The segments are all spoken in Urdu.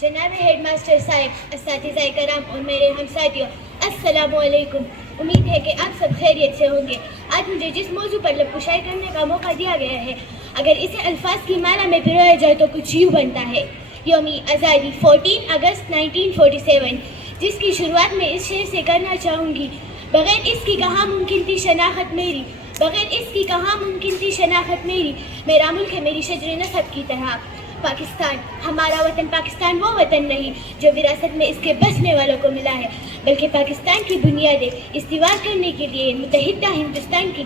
جناب ہیڈ ماسٹر صاحب، اساتذہ کرام اور میرے ہم ساتھیوں، السلام علیکم۔ امید ہے کہ آپ سب خیریت سے ہوں گے۔ آج مجھے جس موضوع پر لب کشائی کرنے کا موقع دیا گیا ہے، اگر اسے الفاظ کی معنی میں پرویا جائے تو کچھ یوں بنتا ہے: یومی آزادی 14 اگست 1947، جس کی شروعات میں اس شعر سے کرنا چاہوں گی: بغیر اس کی کہاں ممکن تھی شناخت میری، بغیر اس کی کہاں ممکن تھی شناخت میری، میرا ملک ہے میری شجر نسب کی طرح پاکستان۔ ہمارا وطن پاکستان وہ وطن نہیں جو وراثت میں اس کے بسنے والوں کو ملا ہے، بلکہ پاکستان کی بنیادیں استوار کرنے کے لیے متحدہ ہندوستان کی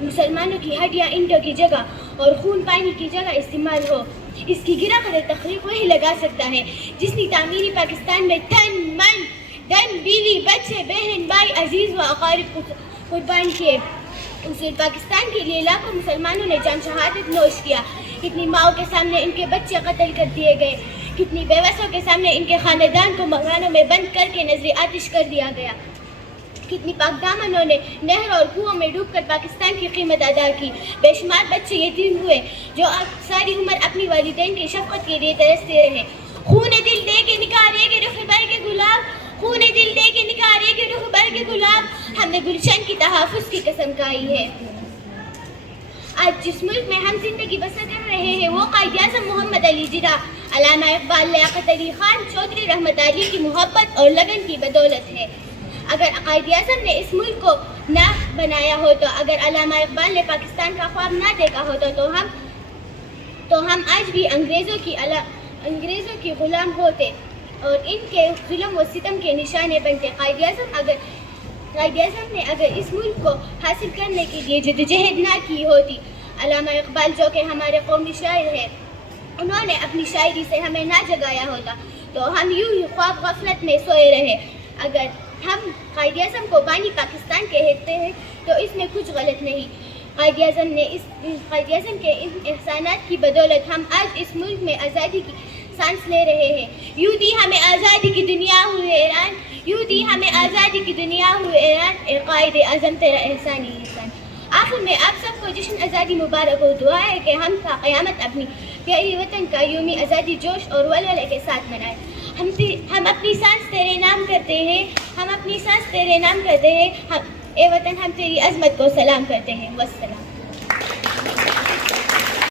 مسلمانوں کی ہڈیاں اینٹوں کی جگہ اور خون پانی کی جگہ استعمال ہو۔ اس کی گرہ قدر تخلیق وہی لگا سکتا ہے جس نے تعمیری پاکستان میں تن من دن بیوی بچے بہن بھائی عزیز و اقارب کو قربان کیے۔ اصول پاکستان کے لیے لاکھوں مسلمانوں نے جان شہادت نوش کیا۔ کتنی ماؤں کے سامنے ان کے بچے قتل کر دیے گئے، کتنی بیوسوں کے سامنے ان کے خاندان کو مکانوں میں بند کر کے نظر آتش کر دیا گیا، کتنی پاک دامنوں نے نہروں اور کنووں میں ڈوب کر پاکستان کی قیمت ادا کی۔ بے شمار بچے یتیم ہوئے جو ساری عمر اپنی والدین کی شفقت کے لیے ترستے رہے۔ خون دل دے کے نکارے گے رخ بر کے گلاب، خون دل دے کے نکارے گے رخ بر کے گلاب، ہم نے گلشن کی تحفظ کی قسم کھائی ہے۔ آج جس ملک میں ہم زندگی بسر کر رہے ہیں وہ قائد اعظم محمد علی جناح، علامہ اقبال، لیاقت علی خان، چودھری رحمت علی کی محبت اور لگن کی بدولت ہے۔ اگر قائد اعظم نے اس ملک کو نہ بنایا ہو تو، اگر علامہ اقبال نے پاکستان کا خواب نہ دیکھا ہوتا تو ہم آج بھی انگریزوں کی غلام ہوتے اور ان کے ظلم و ستم کے نشانے بنتے۔ قائد اعظم نے اگر اس ملک کو حاصل کرنے کے لیے جدوجہد نہ کی ہوتی، علامہ اقبال جو کہ ہمارے قومی شاعر ہیں، انہوں نے اپنی شاعری سے ہمیں نہ جگایا ہوتا تو ہم یوں ہی خواب غفلت میں سوئے رہے۔ اگر ہم قائد اعظم کو بانی پاکستان کہتے ہیں تو اس میں کچھ غلط نہیں۔ قائد اعظم کے ان احسانات کی بدولت ہم آج اس ملک میں آزادی کی سانس لے رہے ہیں۔ یوں دی ہمیں آزادی کی دنیا ہوئے ایران، یوں دی ہمیں آزادی کی دنیا ہوئے ایران، اے قائد اعظم تیرا احسان ہی احسان۔ آخر میں آپ سب کو جشن آزادی مبارک ہو۔ دعا ہے کہ ہم تا قیامت اپنی پیاری وطن کا یوم آزادی جوش اور ولولے کے ساتھ منائیں۔ ہم اپنی سانس تیرے نام کرتے ہیں، ہم اپنی سانس تیرے نام کرتے ہیں، اے وطن ہم تیری عظمت کو سلام کرتے ہیں۔ والسلام۔